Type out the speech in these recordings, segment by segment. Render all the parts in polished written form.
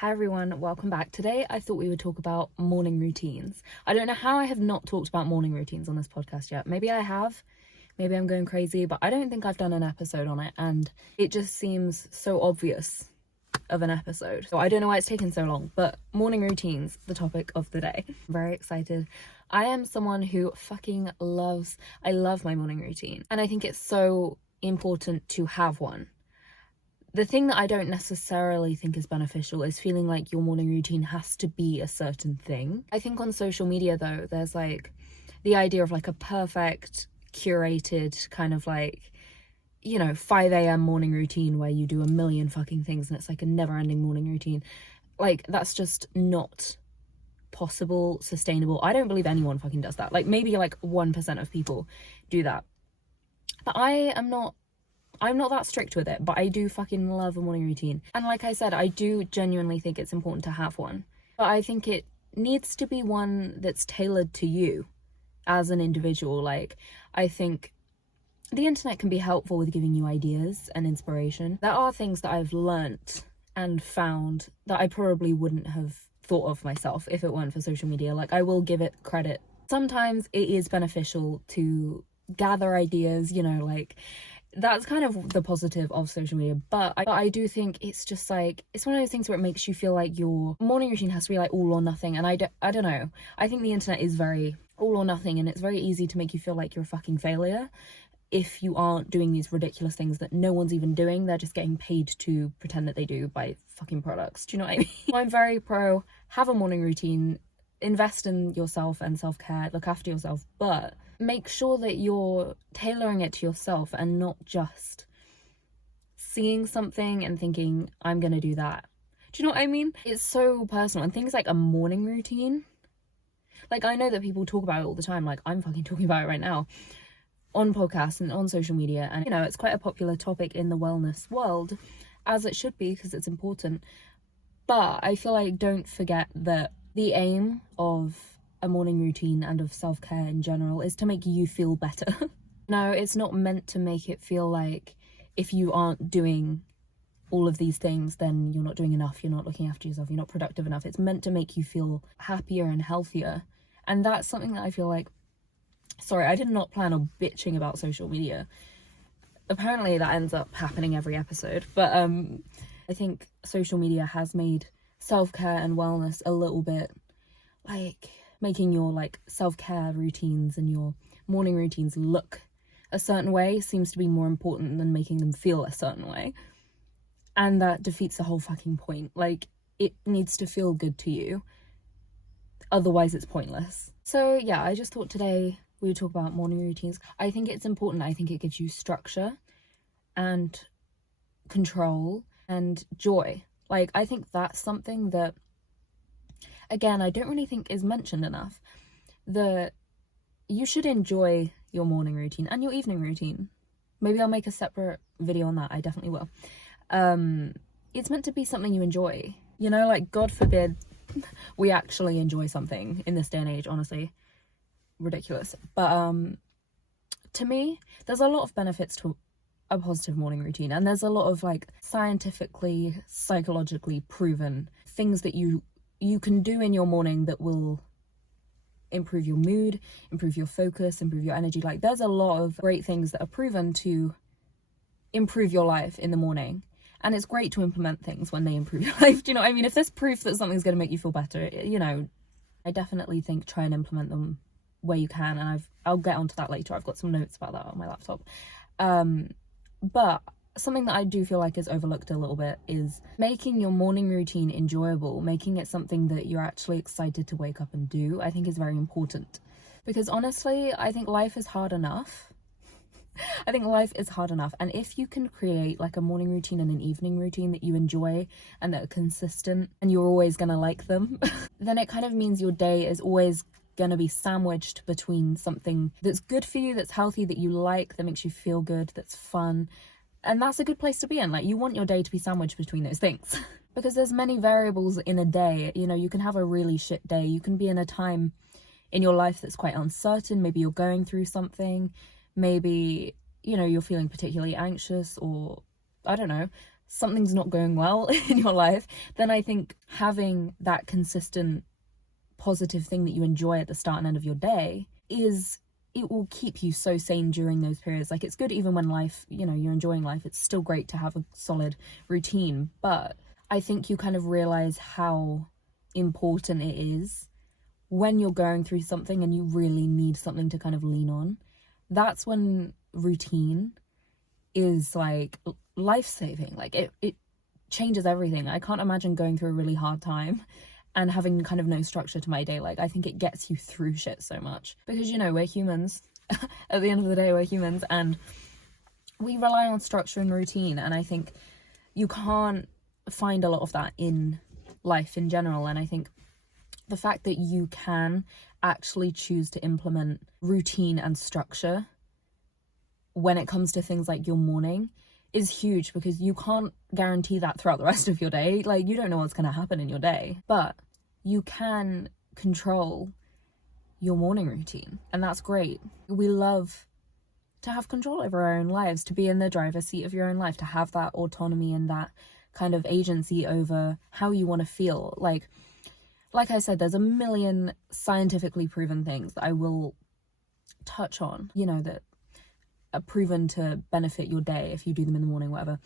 Hi everyone, welcome back. Today I thought we would talk about morning routines. I don't know how I have not talked about morning routines on this podcast yet. Maybe I have, maybe I'm going crazy, but I don't think I've done an episode on it and it just seems so obvious of an episode. So I don't know why it's taken so long, but morning routines, the topic of the day. I'm very excited. I am someone who I love my morning routine and I think it's so important to have one. The thing that I don't necessarily think is beneficial is feeling like your morning routine has to be a certain thing. I think on social media though, there's like the idea of like a perfect curated kind of like, 5 a.m. morning routine where you do a million fucking things and it's like a never ending morning routine. Like that's just not possible, sustainable. I don't believe anyone fucking does that. Like maybe like 1% of people do that. But I'm not that strict with it, but I do fucking love a morning routine. And like I said, I do genuinely think it's important to have one. But I think it needs to be one that's tailored to you as an individual. Like, I think the internet can be helpful with giving you ideas and inspiration. There are things that I've learnt and found that I probably wouldn't have thought of myself if it weren't for social media. Like, I will give it credit. Sometimes it is beneficial to gather ideas, like that's kind of the positive of social media, but I do think it's just like, it's one of those things where it makes you feel like your morning routine has to be like all or nothing, and I don't know. I think the internet is very all or nothing, and it's very easy to make you feel like you're a fucking failure if you aren't doing these ridiculous things that no one's even doing. They're just getting paid to pretend that they do by fucking products. Do you know what I mean? I'm very pro have a morning routine, invest in yourself and self-care, look after yourself, but make sure that you're tailoring it to yourself and not just seeing something and thinking, I'm gonna do that. Do you know what I mean? It's so personal. And things like a morning routine, like I know that people talk about it all the time, like I'm fucking talking about it right now on podcasts and on social media, and it's quite a popular topic in the wellness world, as it should be because it's important. But I feel like don't forget that the aim of a morning routine and of self-care in general is to make you feel better. No, it's not meant to make it feel like if you aren't doing all of these things, then you're not doing enough, you're not looking after yourself, you're not productive enough. It's meant to make you feel happier and healthier. And that's something that I feel like, sorry, I did not plan on bitching about social media. Apparently that ends up happening every episode. But I think social media has made self-care and wellness a little bit like making your like self-care routines and your morning routines look a certain way seems to be more important than making them feel a certain way, and that defeats the whole fucking point. Like, it needs to feel good to you, otherwise it's pointless. So yeah, I just thought today we would talk about morning routines. I think it's important. I think it gives you structure and control and joy. Like, I think that's something that, again, I don't really think is mentioned enough, that you should enjoy your morning routine and your evening routine. Maybe I'll make a separate video on that. I definitely will. It's meant to be something you enjoy, like God forbid we actually enjoy something in this day and age, honestly. Ridiculous. But to me, there's a lot of benefits to a positive morning routine, and there's a lot of like scientifically, psychologically proven things that you can do in your morning that will improve your mood, improve your focus, improve your energy. Like, there's a lot of great things that are proven to improve your life in the morning, and it's great to implement things when they improve your life. Do you know what I mean? If there's proof that something's going to make you feel better, I definitely think try and implement them where you can, and I'll get onto that later. I've got some notes about that on my laptop. But something that I do feel like is overlooked a little bit is making your morning routine enjoyable, making it something that you're actually excited to wake up and do. I think is very important, because honestly, I think life is hard enough. And if you can create like a morning routine and an evening routine that you enjoy and that are consistent and you're always gonna like them, then it kind of means your day is always gonna be sandwiched between something that's good for you, that's healthy, that you like, that makes you feel good, that's fun. And that's a good place to be in. Like, you want your day to be sandwiched between those things. Because there's many variables in a day. You can have a really shit day. You can be in a time in your life that's quite uncertain. Maybe you're going through something. Maybe, you're feeling particularly anxious, or I don't know. something's not going well in your life, then I think having that consistent positive thing that you enjoy at the start and end of your day it will keep you so sane during those periods. Like, it's good even when life, you know, you're enjoying life, it's still great to have a solid routine, but I think you kind of realize how important it is when you're going through something and you really need something to kind of lean on. That's when routine is like life-saving. Like, it changes everything. I can't imagine going through a really hard time and having kind of no structure to my day. Like, I think it gets you through shit so much, because, you know, we're humans. At the end of the day, we're humans, and we rely on structure and routine, and I think you can't find a lot of that in life in general. And I think the fact that you can actually choose to implement routine and structure when it comes to things like your morning is huge, because you can't guarantee that throughout the rest of your day. Like, you don't know what's going to happen in your day, but you can control your morning routine, and that's great. We love to have control over our own lives, to be in the driver's seat of your own life, to have that autonomy and that kind of agency over how you want to feel. Like I said, there's a million scientifically proven things that I will touch on, you know, that are proven to benefit your day if you do them in the morning, whatever.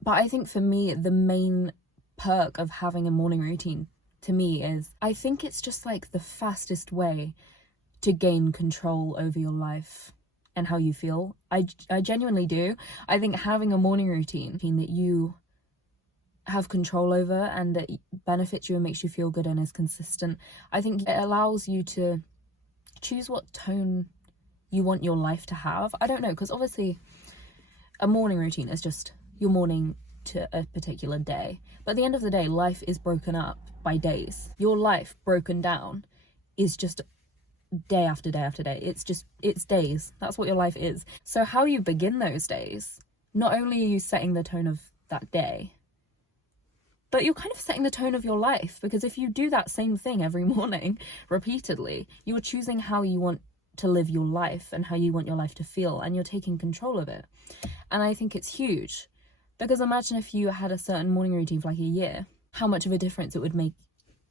But I think for me, the main perk of having a morning routine to me is, I think it's just like the fastest way to gain control over your life and how you feel. I genuinely do. I think having a morning routine that you have control over and that benefits you and makes you feel good and is consistent, I think it allows you to choose what tone you want your life to have. I don't know, because obviously a morning routine is just your morning to a particular day, but at the end of the day, life is broken up by days. Your life broken down is just day after day after day. It's days. That's what your life is. So how you begin those days, not only are you setting the tone of that day, but you're kind of setting the tone of your life, because if you do that same thing every morning repeatedly, you're choosing how you want to live your life and how you want your life to feel, and you're taking control of it. And I think it's huge, because imagine if you had a certain morning routine for like a year, how much of a difference it would make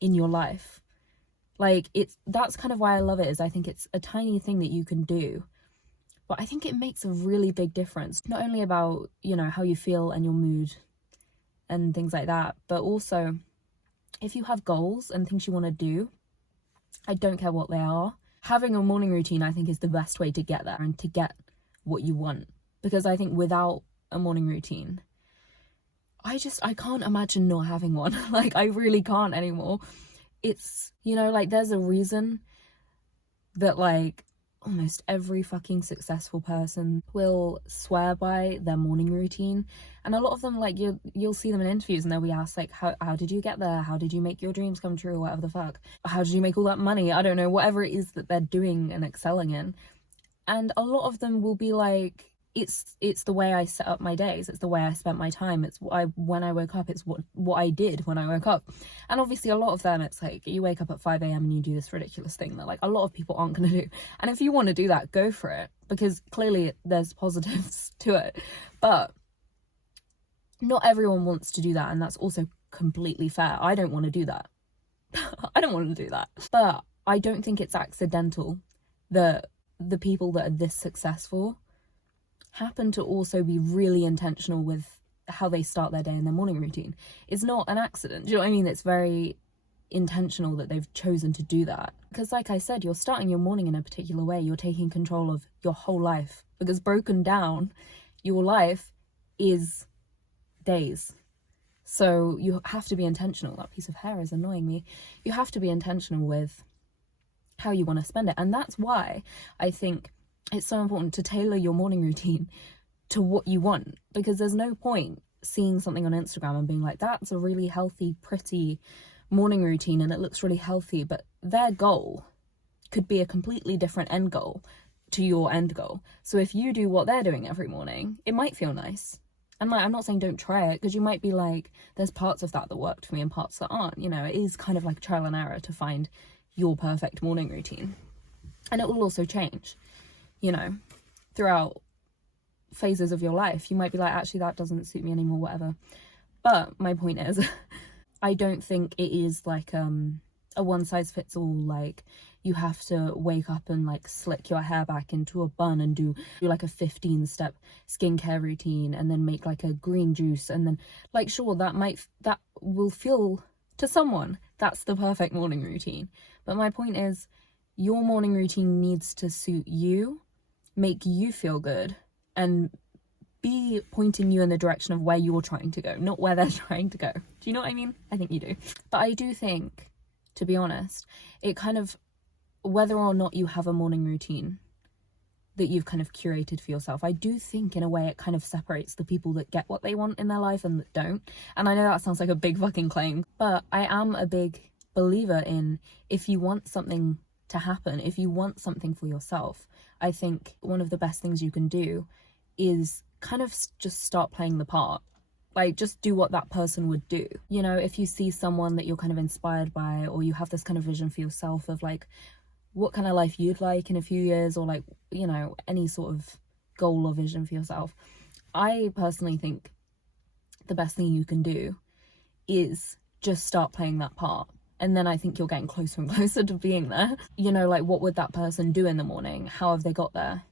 in your life. Like, that's kind of why I love it, is I think it's a tiny thing that you can do, but I think it makes a really big difference, not only about, you know, how you feel and your mood and things like that, but also if you have goals and things you want to do, I don't care what they are, having a morning routine, I think, is the best way to get there and to get what you want. Because I think without a morning routine, I can't imagine not having one. Like, I really can't anymore. It's, you know, like, there's a reason that, like, almost every fucking successful person will swear by their morning routine. And a lot of them, like, you'll see them in interviews and they'll be asked, like, how did you get there? How did you make your dreams come true? Or whatever the fuck. How did you make all that money? I don't know, whatever it is that they're doing and excelling in. And a lot of them will be like, it's the way I set up my days, it's the way I spent my time, it's when I woke up, it's what I did when I woke up. And obviously a lot of them, it's like, you wake up at 5 a.m. and you do this ridiculous thing that, like, a lot of people aren't going to do. And if you want to do that, go for it, because clearly there's positives to it. But not everyone wants to do that, and that's also completely fair. I don't want to do that. I don't want to do that. But I don't think it's accidental that the people that are this successful happen to also be really intentional with how they start their day and their morning routine. It's not an accident. Do you know what I mean? It's very intentional that they've chosen to do that. Because like I said, you're starting your morning in a particular way. You're taking control of your whole life. Because broken down, your life is days. So you have to be intentional. That piece of hair is annoying me. You have to be intentional with how you want to spend it. And that's why I think it's so important to tailor your morning routine to what you want, because there's no point seeing something on Instagram and being like, that's a really healthy, pretty morning routine and it looks really healthy, but their goal could be a completely different end goal to your end goal. So if you do what they're doing every morning, it might feel nice. And like, I'm not saying don't try it, because you might be like, there's parts of that worked for me and parts that aren't. You know, it is kind of like trial and error to find your perfect morning routine. And it will also change, you know, throughout phases of your life. You might be like, actually, that doesn't suit me anymore, whatever. But my point is, I don't think it is like a one size fits all, like you have to wake up and like slick your hair back into a bun and do like a 15-step skincare routine and then make like a green juice, and then like, sure, that will feel to someone that's the perfect morning routine. But my point is, your morning routine needs to suit you, make you feel good, and be pointing you in the direction of where you're trying to go, not where they're trying to go. Do you know what I mean? I think you do. But I do think, to be honest, it kind of, whether or not you have a morning routine that you've kind of curated for yourself, I do think in a way it kind of separates the people that get what they want in their life and that don't. And I know that sounds like a big fucking claim, but I am a big believer in, if you want something to happen, if you want something for yourself, I think one of the best things you can do is kind of just start playing the part. Like, just do what that person would do. You know, if you see someone that you're kind of inspired by, or you have this kind of vision for yourself of like what kind of life you'd like in a few years, or like, you know, any sort of goal or vision for yourself, I personally think the best thing you can do is just start playing that part. And then I think you're getting closer and closer to being there. You know, like, what would that person do in the morning? How have they got there?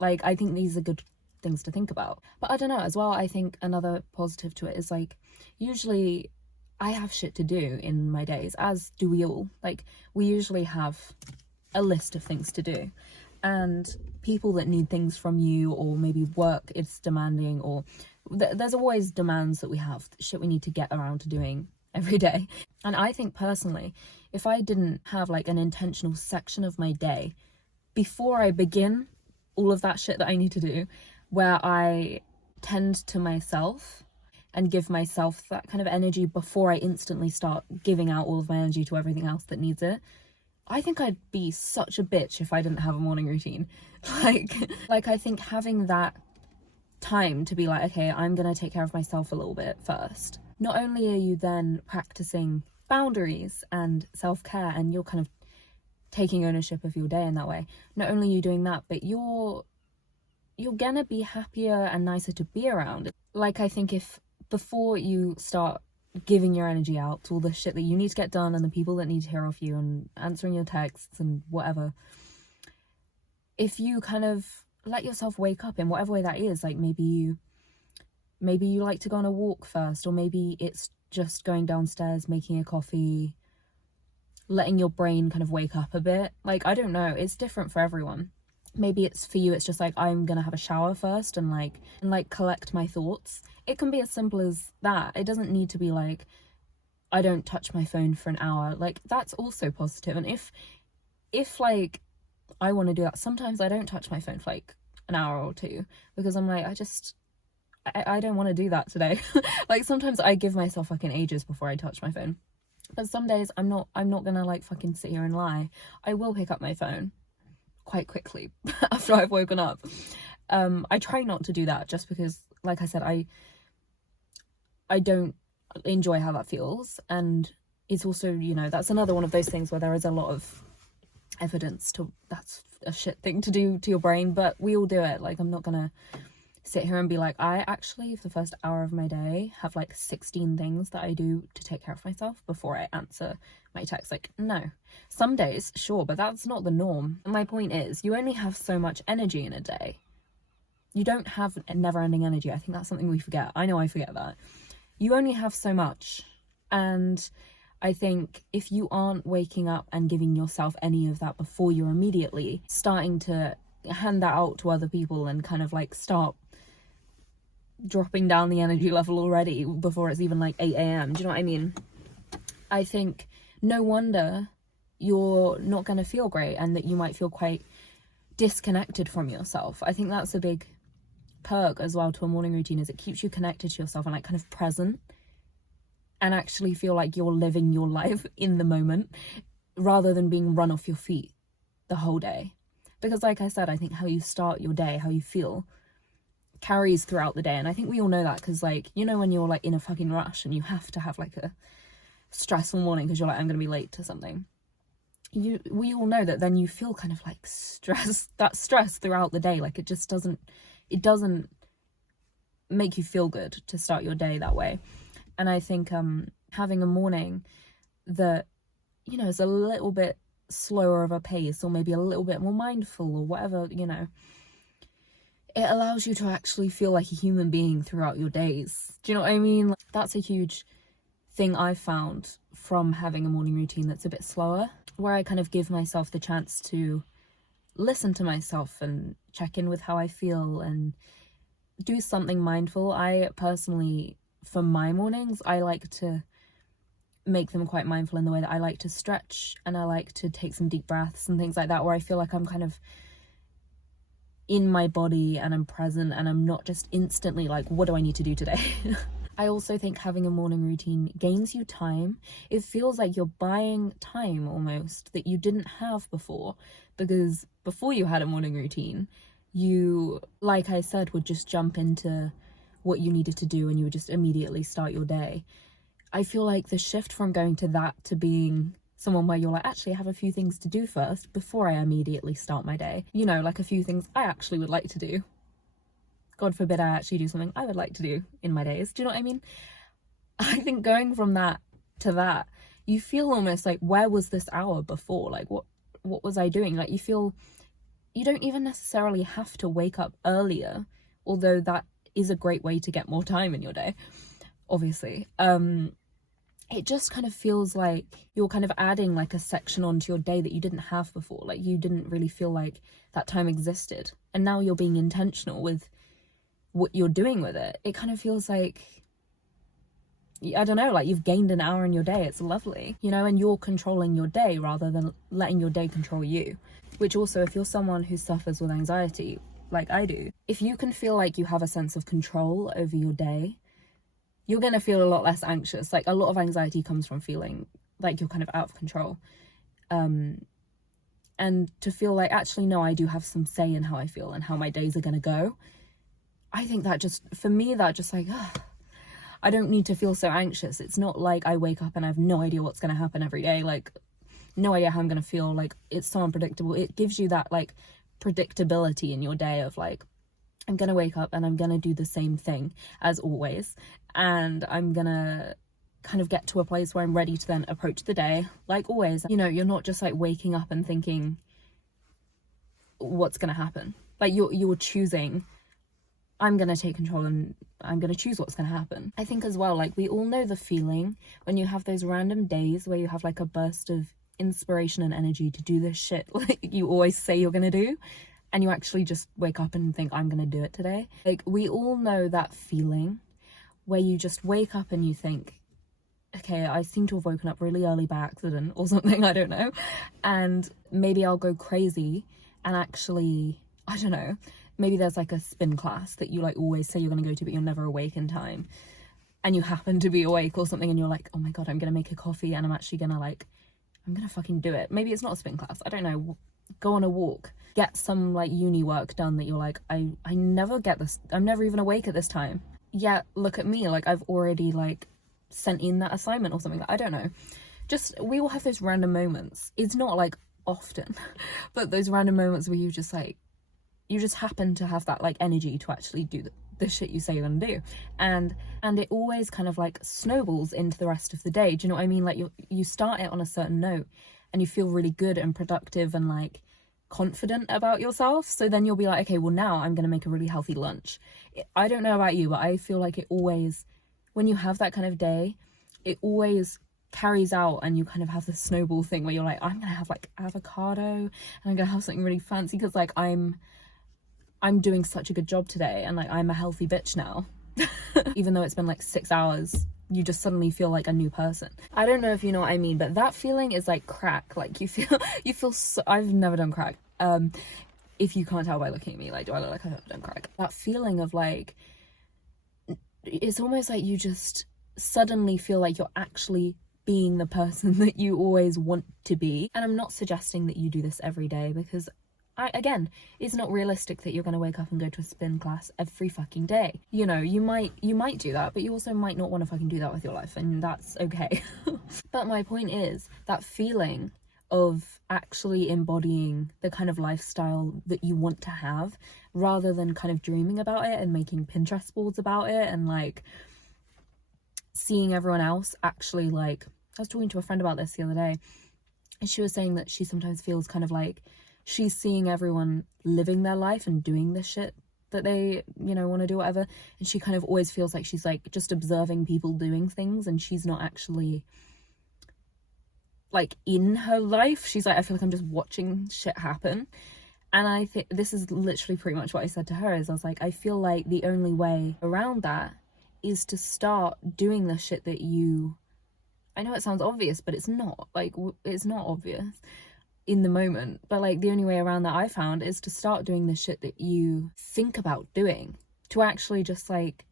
Like, I think these are good things to think about. But I don't know, as well, I think another positive to it is like, usually I have shit to do in my days, as do we all. Like, we usually have a list of things to do, and people that need things from you, or maybe work is demanding, or there's always demands that we have, shit we need to get around to doing every day. And I think personally, if I didn't have like an intentional section of my day before I begin all of that shit that I need to do, where I tend to myself and give myself that kind of energy before I instantly start giving out all of my energy to everything else that needs it, I think I'd be such a bitch if I didn't have a morning routine. Like I think having that time to be like, okay, I'm gonna take care of myself a little bit first. Not only are you then practicing boundaries and self-care, and you're kind of taking ownership of your day in that way, not only are you doing that, but you're gonna be happier and nicer to be around. Like, I think if before you start giving your energy out to all the shit that you need to get done and the people that need to hear off you and answering your texts and whatever, if you kind of let yourself wake up in whatever way that is, like maybe you like to go on a walk first, or maybe it's just going downstairs, making a coffee, letting your brain kind of wake up a bit. Like, I don't know, it's different for everyone. Maybe it's for you, it's just like, I'm gonna have a shower first and collect my thoughts. It can be as simple as that. It doesn't need to be like, I don't touch my phone for an hour. Like, that's also positive. And if like I want to do that, sometimes I don't touch my phone for like an hour or two, because I'm like, I don't want to do that today. Like, sometimes I give myself fucking ages before I touch my phone. But some days I'm not gonna like fucking sit here and lie. I will pick up my phone quite quickly after I've woken up. I try not to do that, just because, like I said, I don't enjoy how that feels. And it's also, you know, that's another one of those things where there is a lot of evidence to that's a shit thing to do to your brain, but we all do it. Like, I'm not gonna sit here and be like, I actually, for the first hour of my day, have like 16 things that I do to take care of myself before I answer my text. Like, no. Some days, sure, but that's not the norm. My point is, you only have so much energy in a day. You don't have never-ending energy. I think that's something we forget. I know I forget that. You only have so much. And I think if you aren't waking up and giving yourself any of that before you're immediately starting to hand that out to other people and kind of like start dropping down the energy level already before it's even like 8 a.m. Do you know what I mean? I think no wonder you're not going to feel great, and that you might feel quite disconnected from yourself. I think that's a big perk as well to a morning routine, is it keeps you connected to yourself and like kind of present, and actually feel like you're living your life in the moment rather than being run off your feet the whole day. Because like I said, I think how you start your day, how you feel, carries throughout the day. And I think we all know that, because like, you know, when you're like in a fucking rush and you have to have like a stressful morning because you're like, I'm gonna be late to something, we all know that then you feel kind of like stress throughout the day. Like, it just doesn't it doesn't make you feel good to start your day that way. And I think having a morning that, you know, is a little bit slower of a pace, or maybe a little bit more mindful, or whatever, you know, it allows you to actually feel like a human being throughout your days. Do you know what I mean? Like, that's a huge thing I've found from having a morning routine that's a bit slower, where I kind of give myself the chance to listen to myself and check in with how I feel and do something mindful. I personally, for my mornings, I like to make them quite mindful in the way that I like to stretch, and I like to take some deep breaths and things like that, where I feel like I'm kind of in my body and I'm present, and I'm not just instantly like, what do I need to do today? I also think having a morning routine gains you time. It feels like you're buying time almost that you didn't have before, because before you had a morning routine, you, like I said, would just jump into what you needed to do and you would just immediately start your day. I feel like the shift from going to that to being someone where you're like, actually, I have a few things to do first before I immediately start my day. You know, like a few things I actually would like to do. God forbid I actually do something I would like to do in my days. Do you know what I mean? I think going from that to that, you feel almost like, where was this hour before? Like, what was I doing? Like, you feel you don't even necessarily have to wake up earlier, although that is a great way to get more time in your day, obviously. It just kind of feels like you're kind of adding like a section onto your day that you didn't have before. Like, you didn't really feel like that time existed, and now you're being intentional with what you're doing with it. It kind of feels like, I don't know, like you've gained an hour in your day. It's lovely, you know, and you're controlling your day rather than letting your day control you. Which also, if you're someone who suffers with anxiety like I do, if you can feel like you have a sense of control over your day, you're going to feel a lot less anxious. Like, a lot of anxiety comes from feeling like you're kind of out of control. And to feel like, actually, no, I do have some say in how I feel and how my days are going to go. I think that just, for me, that just like, I don't need to feel so anxious. It's not like I wake up and I have no idea what's going to happen every day. Like, no idea how I'm going to feel. Like, it's so unpredictable. It gives you that like predictability in your day of like, I'm going to wake up and I'm going to do the same thing as always. And I'm going to kind of get to a place where I'm ready to then approach the day like always. You know, you're not just like waking up and thinking what's going to happen. Like, you're choosing, I'm going to take control and I'm going to choose what's going to happen. I think as well, like, we all know the feeling when you have those random days where you have like a burst of inspiration and energy to do this shit like you always say you're going to do, and you actually just wake up and think, I'm going to do it today. Like, we all know that feeling where you just wake up and you think, okay, I seem to have woken up really early by accident or something, I don't know, and maybe I'll go crazy and actually, I don't know, maybe there's like a spin class that you like always say you're going to go to but you're never awake in time, and you happen to be awake or something, and you're like, oh my god, I'm going to make a coffee and I'm actually going to like, I'm going to fucking do it. Maybe it's not a spin class, I don't know, go on a walk, get some like uni work done that you're like, I never get this, I'm never even awake at this time, yet look at me, like I've already like sent in that assignment or something. I don't know, just, we all have those random moments. It's not like often but those random moments where you just like, you just happen to have that like energy to actually do the shit you say you're gonna do, and it always kind of like snowballs into the rest of the day. Do you know what I mean? Like, you start it on a certain note and you feel really good and productive and like confident about yourself, so then you'll be like, okay, well now I'm gonna make a really healthy lunch. I don't know about you, but I feel like it always, when you have that kind of day, it always carries out, and you kind of have this snowball thing where you're like, I'm gonna have like avocado and I'm gonna have something really fancy because like I'm doing such a good job today and like I'm a healthy bitch now. Even though it's been like 6 hours, you just suddenly feel like a new person. I don't know if you know what I mean, but that feeling is like crack. Like, you feel so, I've never done crack. If you can't tell by looking at me, like, do I look like I've done crack? That feeling of like, it's almost like you just suddenly feel like you're actually being the person that you always want to be. And I'm not suggesting that you do this every day, because again, it's not realistic that you're going to wake up and go to a spin class every fucking day. You know, you might do that, but you also might not want to fucking do that with your life, and that's okay. But my point is, that feeling of actually embodying the kind of lifestyle that you want to have, rather than kind of dreaming about it and making Pinterest boards about it and like seeing everyone else actually, like, I was talking to a friend about this the other day, and she was saying that she sometimes feels kind of like she's seeing everyone living their life and doing this shit that they, you know, want to do, whatever, and she kind of always feels like she's like just observing people doing things and she's not actually like in her life. She's like, I feel like I'm just watching shit happen. And I think this is literally pretty much what I said to her, is I was like, I feel like the only way around that is to start doing the shit that you, I know it sounds obvious, but it's not, like, it's not obvious in the moment, but like the only way around that I found is to start doing the shit that you think about doing, to actually just like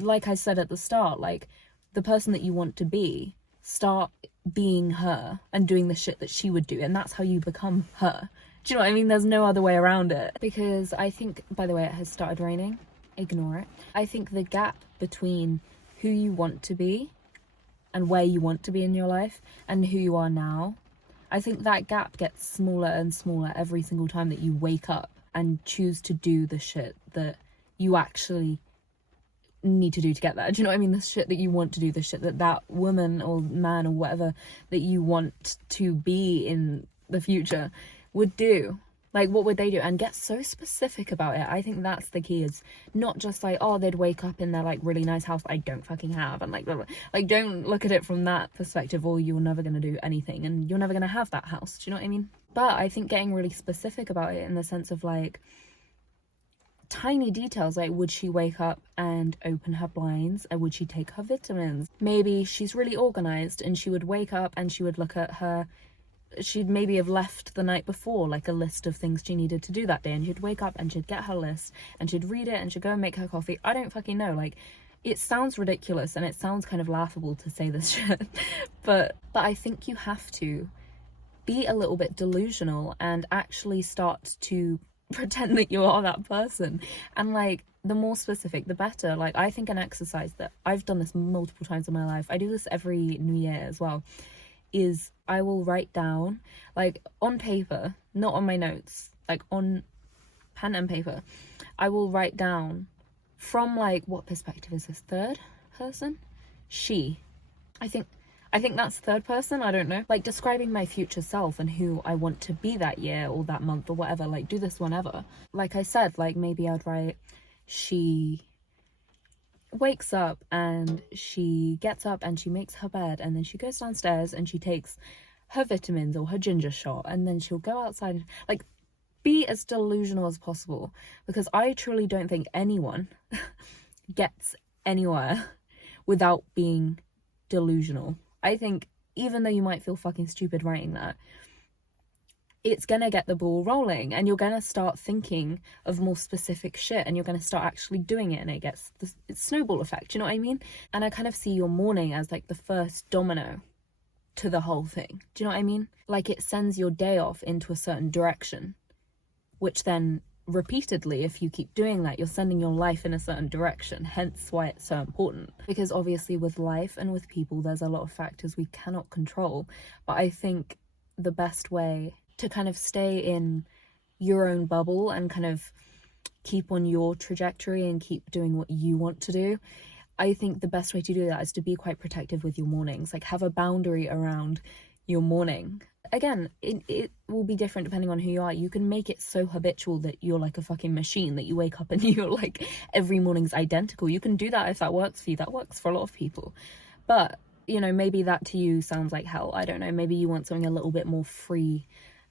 I said at the start, like the person that you want to be, start being her and doing the shit that she would do, and that's how you become her. Do you know what I mean? There's no other way around it. Because I think, by the way, it has started raining, ignore it. I think the gap between who you want to be and where you want to be in your life and who you are now, I think that gap gets smaller and smaller every single time that you wake up and choose to do the shit that you actually need to do to get there. Do you know what I mean? The shit that you want to do, the shit that that woman or man or whatever that you want to be in the future would do. Like, what would they do? And get so specific about it. I think that's the key, is not just like, oh, they'd wake up in their like really nice house that I don't fucking have, and like blah, blah. Like, don't look at it from that perspective, or you're never going to do anything and you're never going to have that house. Do you know what I mean? But I think getting really specific about it in the sense of like tiny details, like would she wake up and open her blinds, or would she take her vitamins? Maybe she's really organized and she would wake up and she would look at her, she'd maybe have left the night before like a list of things she needed to do that day, and she'd wake up and she'd get her list and she'd read it and she'd go and make her coffee. I don't fucking know, like it sounds ridiculous and it sounds kind of laughable to say this shit, but I think you have to be a little bit delusional and actually start to pretend that you are that person, and like the more specific the better. Like, I think an exercise that I've done this multiple times in my life, I do this every New Year as well, is I will write down, like on paper, not on my notes, like on pen and paper, I will write down from like, what perspective is this, third person? She. I think that's third person, I don't know. Like describing my future self and who I want to be that year or that month or whatever, like do this whenever. Like I said, like maybe I'd write, she wakes up and she gets up and she makes her bed, and then she goes downstairs and she takes her vitamins or her ginger shot, and then she'll go outside. Like, be as delusional as possible, because I truly don't think anyone gets anywhere without being delusional. I think even though you might feel fucking stupid writing that, it's gonna get the ball rolling, and you're gonna start thinking of more specific shit, and you're gonna start actually doing it, and it gets this snowball effect. You know what I mean? And I kind of see your morning as like the first domino to the whole thing. Do you know what I mean? Like, it sends your day off into a certain direction, which then repeatedly, if you keep doing that, you're sending your life in a certain direction. Hence why it's so important, because obviously with life and with people there's a lot of factors we cannot control, but I think the best way to kind of stay in your own bubble and kind of keep on your trajectory and keep doing what you want to do, I think the best way to do that is to be quite protective with your mornings. Like, have a boundary around your morning. Again, it will be different depending on who you are. You can make it so habitual that you're like a fucking machine, that you wake up and you're like, every morning's identical. You can do that if that works for you. That works for a lot of people. But, you know, maybe that to you sounds like hell. I don't know. Maybe you want something a little bit more free,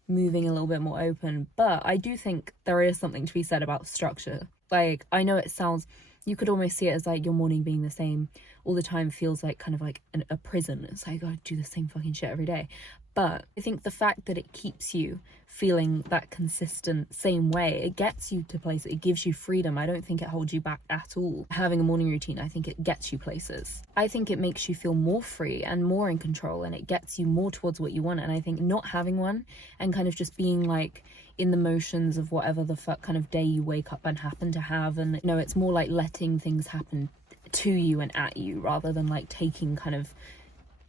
moving a little bit more open. But I do think there is something to be said about structure. Like, I know it sounds, you could almost see it as like your morning being the same all the time feels like kind of like a prison. It's like, I do the same fucking shit every day. But I think the fact that it keeps you feeling that consistent same way, it gets you to places, it gives you freedom. I don't think it holds you back at all. Having a morning routine, I think it gets you places. I think it makes you feel more free and more in control, and it gets you more towards what you want. And I think not having one and kind of just being like in the motions of whatever the fuck kind of day you wake up and happen to have, and you know, it's more like letting things happen to you and at you rather than like taking kind of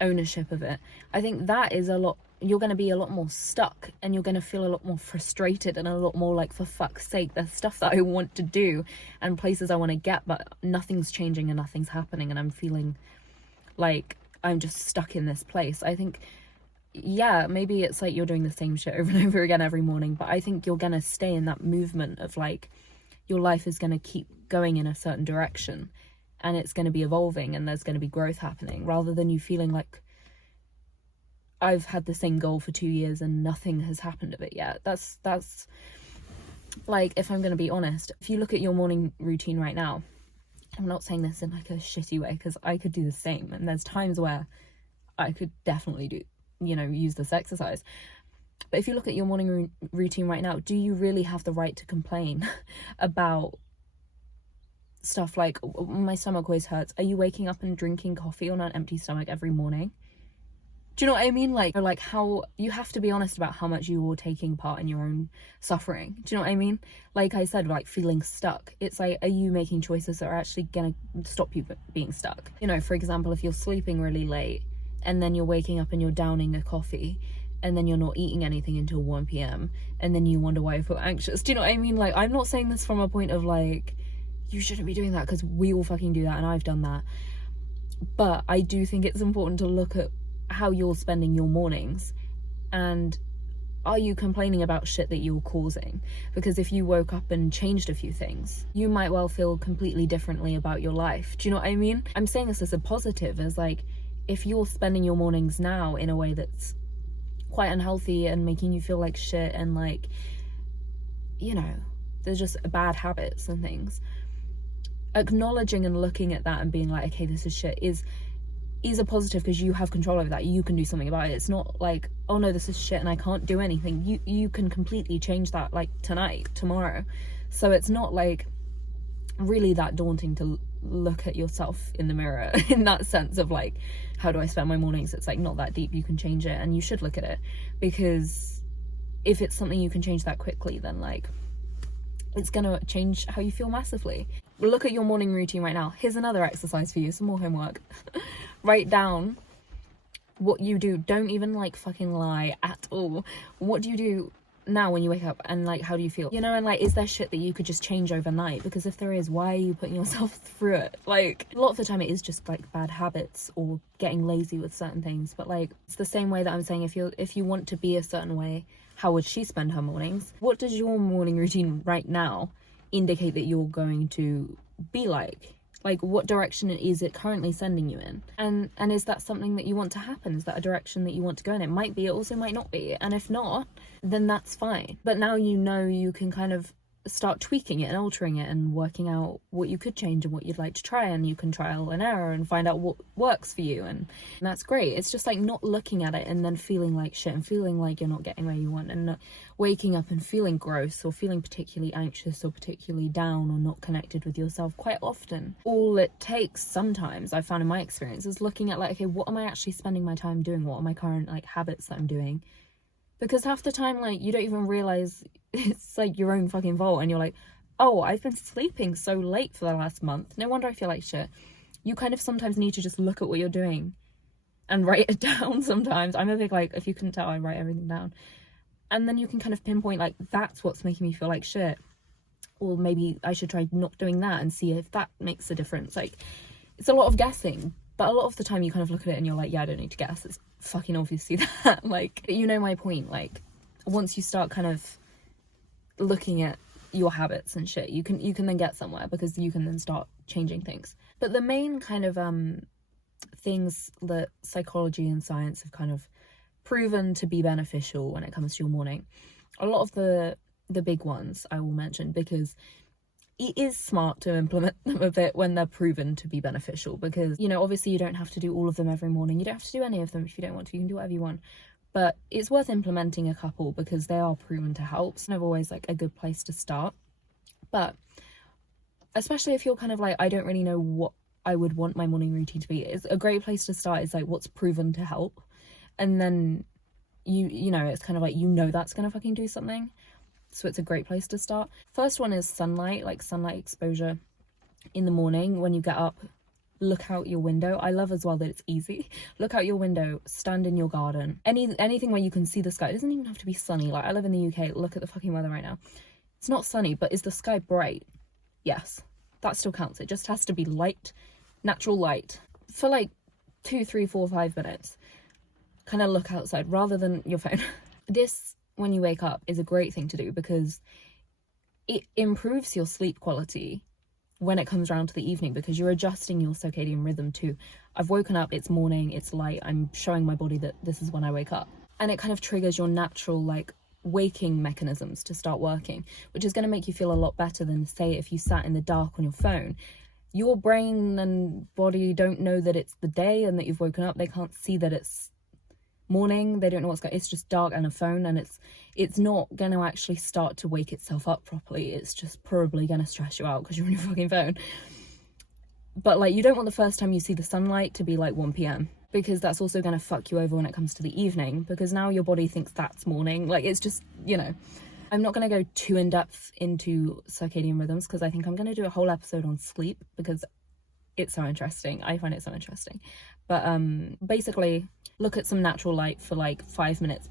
ownership of it. I think that is a lot you're going to be a lot more stuck, and you're going to feel a lot more frustrated and a lot more like, for fuck's sake, there's stuff that I want to do and places I want to get, but nothing's changing and nothing's happening, and I'm feeling like I'm just stuck in this place. I think, yeah, maybe it's like you're doing the same shit over and over again every morning, but I think you're going to stay in that movement of like, your life is going to keep going in a certain direction, and it's going to be evolving, and there's going to be growth happening, rather than you feeling like, I've had the same goal for 2 years and nothing has happened of it yet. That's like, if I'm going to be honest, if you look at your morning routine right now, I'm not saying this in like a shitty way, because I could do the same, and there's times where I could definitely do, use this exercise. But if you look at your morning routine right now, do you really have the right to complain about stuff like, my stomach always hurts? Are you waking up and drinking coffee on an empty stomach every morning? Do you know what I mean? Like how you have to be honest about how much you're taking part in your own suffering. Do you know what I mean? Like I said, like feeling stuck. It's like, are you making choices that are actually gonna stop you being stuck? For example, if you're sleeping really late and then you're waking up and you're downing a coffee, and then you're not eating anything until 1 p.m. and then you wonder why you feel anxious. Do you know what I mean? Like, I'm not saying this from a point of like, you shouldn't be doing that, because we all fucking do that, and I've done that. But I do think it's important to look at how you're spending your mornings, and are you complaining about shit that you're causing? Because if you woke up and changed a few things, you might well feel completely differently about your life. Do you know what I mean? I'm saying this as a positive, as like, if you're spending your mornings now in a way that's quite unhealthy and making you feel like shit, and like, there's just bad habits and things, acknowledging and looking at that and being like, okay, this is shit, is a positive, because you have control over that. You can do something about it. It's not like, oh no, this is shit and I can't do anything. You can completely change that, like tonight, tomorrow. So it's not like really that daunting to look at yourself in the mirror in that sense of like, how do I spend my mornings? It's like not that deep. You can change it, and you should look at it, because if it's something you can change that quickly, then like, it's gonna change how you feel massively. Look at your morning routine right now. Here's another exercise for you, some more homework. Write down what you do. Don't even like fucking lie at all. What do you do now when you wake up, and like, how do you feel? And like, is there shit that you could just change overnight? Because if there is, why are you putting yourself through it? Like, a lot of the time it is just like bad habits or getting lazy with certain things. But like, it's the same way that I'm saying, if you want to be a certain way, how would she spend her mornings? What does your morning routine right now indicate that you're going to be like? Like, what direction is it currently sending you in? And is that something that you want to happen? Is that a direction that you want to go in? It might be, it also might not be. And if not, then that's fine. But now you can kind of start tweaking it and altering it and working out what you could change and what you'd like to try, and you can trial and error and find out what works for you, and that's great. It's just like not looking at it and then feeling like shit and feeling like you're not getting where you want, and not waking up and feeling gross or feeling particularly anxious or particularly down or not connected with yourself. Quite often, all it takes sometimes, I've found in my experience, is looking at like, okay, what am I actually spending my time doing? What are my current like habits that I'm doing? Because half the time, like, you don't even realize it's like your own fucking fault, and you're like, oh, I've been sleeping so late for the last month, no wonder I feel like shit. You kind of sometimes need to just look at what you're doing and write it down sometimes. I'm a big, like, if you couldn't tell, I write everything down. And then you can kind of pinpoint, like, that's what's making me feel like shit. Or maybe I should try not doing that and see if that makes a difference. Like, it's a lot of guessing, but a lot of the time you kind of look at it and you're like, yeah, I don't need to guess. It's fucking obviously that. Like, you know my point. Like, once you start kind of looking at your habits and shit, you can then get somewhere, because you can then start changing things. But the main kind of things that psychology and science have kind of proven to be beneficial when it comes to your morning, a lot of the big ones I will mention, because it is smart to implement them a bit when they're proven to be beneficial, because, obviously you don't have to do all of them every morning. You don't have to do any of them if you don't want to. You can do whatever you want. But it's worth implementing a couple, because they are proven to help. It's never always like a good place to start. But especially if you're kind of like, I don't really know what I would want my morning routine to be, it's a great place to start is like, what's proven to help. And then it's kind of like, that's gonna fucking do something. So it's a great place to start. First one is sunlight, like sunlight exposure in the morning when you get up. look out your window. I love as well that it's easy. Look out your window, stand in your garden. Anything where you can see the sky. It doesn't even have to be sunny. Like, I live in the UK. Look at the fucking weather right now. It's not sunny, but is the sky bright? Yes. That still counts. It just has to be light, natural light. For like 2, 3, 4, 5 minutes. Kind of look outside rather than your phone. This, when you wake up, is a great thing to do because it improves your sleep quality when it comes around to the evening, because you're adjusting your circadian rhythm to, I've woken up, it's morning, it's light, I'm showing my body that this is when I wake up. And it kind of triggers your natural, like, waking mechanisms to start working, which is going to make you feel a lot better than, say, if you sat in the dark on your phone. Your brain and body don't know that it's the day and that you've woken up. They can't see that it's morning. They don't know what's going on. It's just dark and a phone, and it's not going to actually start to wake itself up properly. It's just probably going to stress you out because you're on your fucking phone. But, like, you don't want the first time you see the sunlight to be like 1 p.m. because that's also going to fuck you over when it comes to the evening, because now your body thinks that's morning. Like, it's just, you know. I'm not going to go too in depth into circadian rhythms because I think I'm going to do a whole episode on sleep because it's so interesting. I find it so interesting. But basically, look at some natural light for like 5 minutes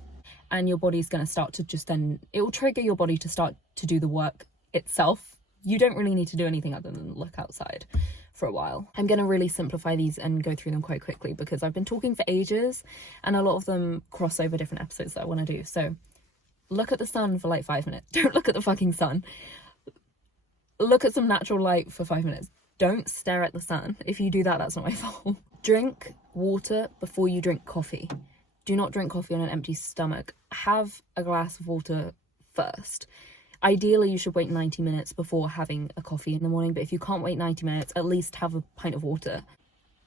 and your body's going to start to just then, it will trigger your body to start to do the work itself. You don't really need to do anything other than look outside for a while. I'm going to really simplify these and go through them quite quickly because I've been talking for ages and a lot of them cross over different episodes that I want to do. So look at the sun for like 5 minutes. Don't look at the fucking sun. Look at some natural light for 5 minutes. Don't stare at the sun. If you do that, that's not my fault. Drink water before you drink coffee. Do not drink coffee on an empty stomach. Have a glass of water first. Ideally, you should wait 90 minutes before having a coffee in the morning, but if you can't wait 90 minutes, at least have a pint of water.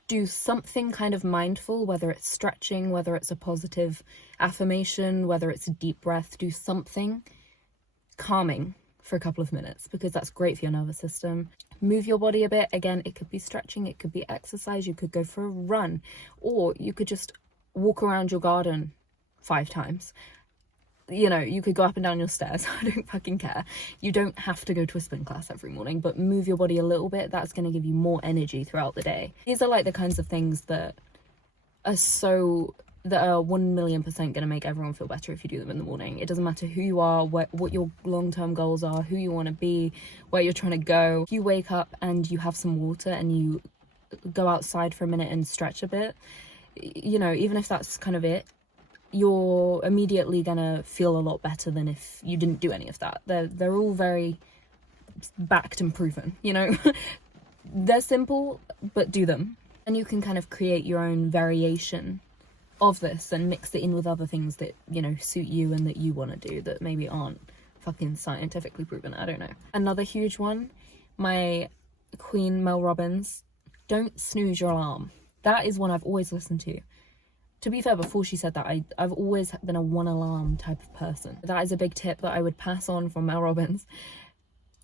Do something kind of mindful, whether it's stretching, whether it's a positive affirmation, whether it's a deep breath. Do something calming for a couple of minutes because that's great for your nervous system. Move your body a bit. Again, it could be stretching, it could be exercise, you could go for a run, or you could just walk around your garden 5 times. You know, you could go up and down your stairs. I don't fucking care. You don't have to go to a spin class every morning, but move your body a little bit. That's going to give you more energy throughout the day. These are like the kinds of things that are 1,000,000% going to make everyone feel better if you do them in the morning. It doesn't matter who you are, what your long-term goals are, who you want to be, where you're trying to go. If you wake up and you have some water and you go outside for a minute and stretch a bit, you know, even if that's kind of it, you're immediately gonna feel a lot better than if you didn't do any of that. They're all very backed and proven, you know. They're simple, but do them. And you can kind of create your own variation of this and mix it in with other things that, you know, suit you and that you want to do that maybe aren't fucking scientifically proven. I don't know. Another huge one, my queen Mel Robbins, don't snooze your alarm. That is one I've always listened to. To be fair, before she said that, I've always been a 1 alarm type of person. That is a big tip that I would pass on from Mel Robbins.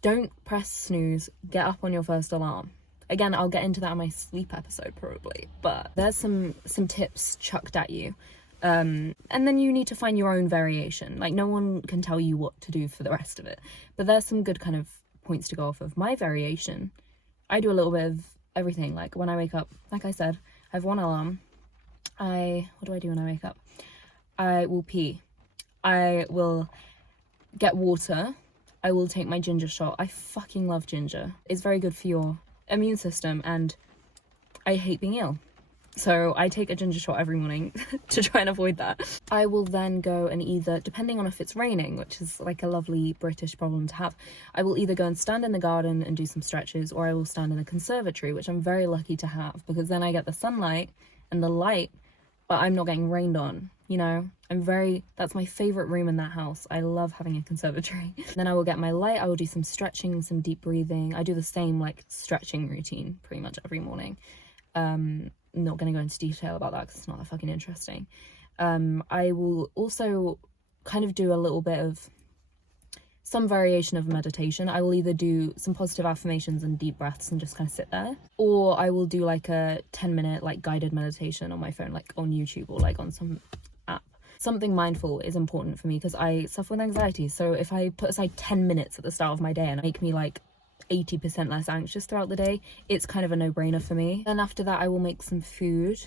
Don't press snooze, get up on your first alarm. Again, I'll get into that in my sleep episode probably, but there's some tips chucked at you. And then you need to find your own variation. Like, no one can tell you what to do for the rest of it. But there's some good kind of points to go off of. My variation, I do a little bit of everything. Like, when I wake up, like I said, I have 1 alarm. What do I do when I wake up? I will pee. I will get water. I will take my ginger shot. I fucking love ginger. It's very good for your immune system, and I hate being ill. So I take a ginger shot every morning to try and avoid that. I will then go and either, depending on if it's raining, which is like a lovely British problem to have, I will either go and stand in the garden and do some stretches, or I will stand in the conservatory, which I'm very lucky to have because then I get the sunlight and the light, but I'm not getting rained on, you know? That's my favourite room in that house. I love having a conservatory. Then I will get my light, I will do some stretching, some deep breathing. I do the same, like, stretching routine pretty much every morning. I'm not going to go into detail about that because it's not that fucking interesting. I will also kind of do a little bit of some variation of meditation. I will either do some positive affirmations and deep breaths and just kind of sit there, or I will do like a 10-minute like guided meditation on my phone, like on YouTube or like on some app. Something mindful is important for me because I suffer with anxiety. So if I put aside 10 minutes at the start of my day and make me like 80% less anxious throughout the day, it's kind of a no-brainer for me. Then after that, I will make some food,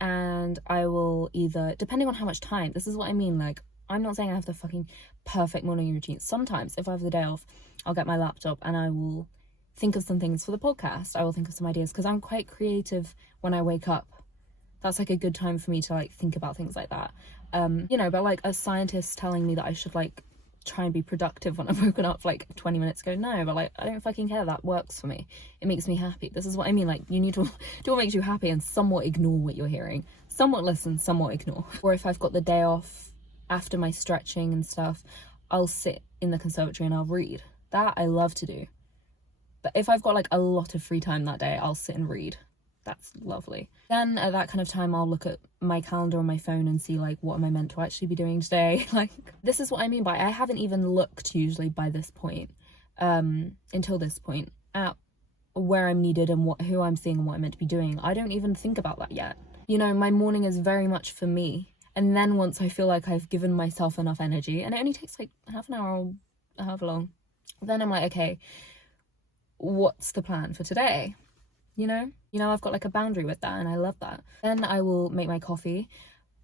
and I will either, depending on how much time, this is what I mean, like, I'm not saying I have the fucking perfect morning routine. Sometimes if I have the day off, I'll get my laptop and I will think of some things for the podcast. I will think of some ideas, because I'm quite creative when I wake up. That's like a good time for me to like think about things like that. You know, but like a scientist telling me that I should like try and be productive when I've woken up like 20 minutes ago, no, but like I don't fucking care. That works for me. It makes me happy. This is what I mean, like you need to do what makes you happy and somewhat ignore what you're hearing, somewhat listen, somewhat ignore. Or if I've got the day off after my stretching and stuff, I'll sit in the conservatory and I'll read. That I love to do. But if I've got like a lot of free time that day, I'll sit and read. That's lovely. Then at that kind of time, I'll look at my calendar on my phone and see like, what am I meant to actually be doing today? Like, this is what I mean by I haven't even looked usually by this point, until this point, at where I'm needed and who I'm seeing and what I'm meant to be doing. I don't even think about that yet. You know, my morning is very much for me. And then once I feel like I've given myself enough energy, and it only takes like half an hour or however long, then I'm like, okay, what's the plan for today? You know, I've got like a boundary with that, and I love that. Then I will make my coffee,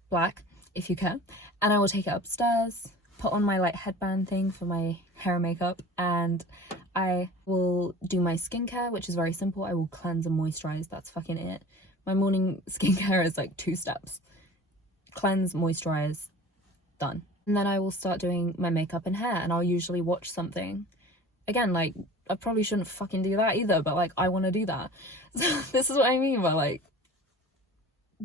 black, if you can, and I will take it upstairs, put on my like headband thing for my hair and makeup, and I will do my skincare, which is very simple. I will cleanse and moisturize. That's fucking it. My morning skincare is like 2 steps. Cleanse, moisturize, done. And then I will start doing my makeup and hair, and I'll usually watch something. Again, like, I probably shouldn't fucking do that either, but like, I want to do that. So this is what I mean by like,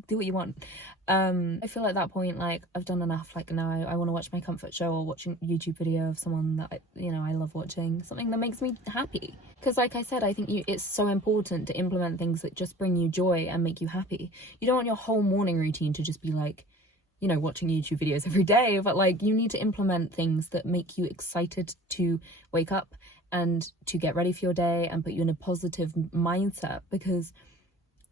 do what you want. I feel at that point, like, I've done enough. Like, now I want to watch my comfort show or watch a YouTube video of someone that I love watching, something that makes me happy. Because like I said, I think it's so important to implement things that just bring you joy and make you happy. You don't want your whole morning routine to just be like, watching YouTube videos every day, but like, you need to implement things that make you excited to wake up and to get ready for your day and put you in a positive mindset, because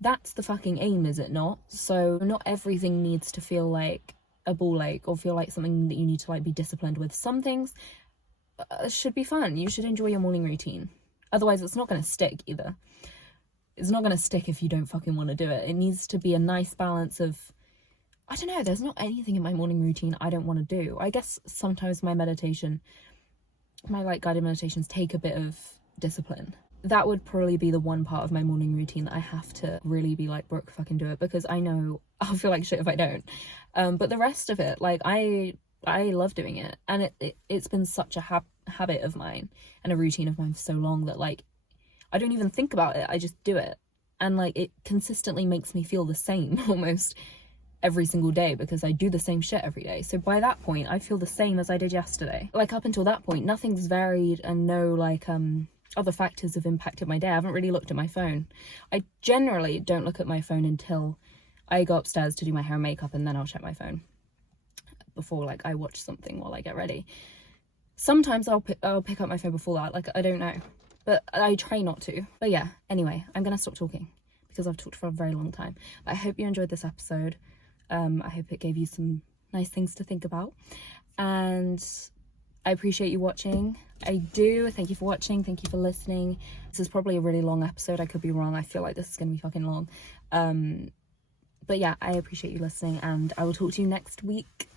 that's the fucking aim, is it not? So not everything needs to feel like a ball ache or feel like something that you need to like be disciplined with. Some things should be fun. You should enjoy your morning routine. Otherwise it's not going to stick either. It's not going to stick if you don't fucking want to do it. It needs to be a nice balance of, I don't know, there's not anything in my morning routine I don't want to do. I guess sometimes my like guided meditations take a bit of discipline. That would probably be the one part of my morning routine that I have to really be like, Brooke, fucking do it, because I know I'll feel like shit if I don't. But the rest of it, like, I love doing it, and it's been such a habit of mine and a routine of mine for so long that like, I don't even think about it, I just do it. And like, it consistently makes me feel the same almost every single day, because I do the same shit every day. So by that point, I feel the same as I did yesterday. Like, up until that point, nothing's varied, and no like other factors have impacted my day. I haven't really looked at my phone. I generally don't look at my phone until I go upstairs to do my hair and makeup, and then I'll check my phone before like I watch something while I get ready. Sometimes I'll pick up my phone before that, like, I don't know, but I try not to. But yeah, anyway, I'm gonna stop talking because I've talked for a very long time. But I hope you enjoyed this episode. I hope it gave you some nice things to think about, and I appreciate you watching. I do. Thank you for watching. Thank you for listening. This is probably a really long episode. I could be wrong. I feel like this is going to be fucking long. But yeah, I appreciate you listening, and I will talk to you next week.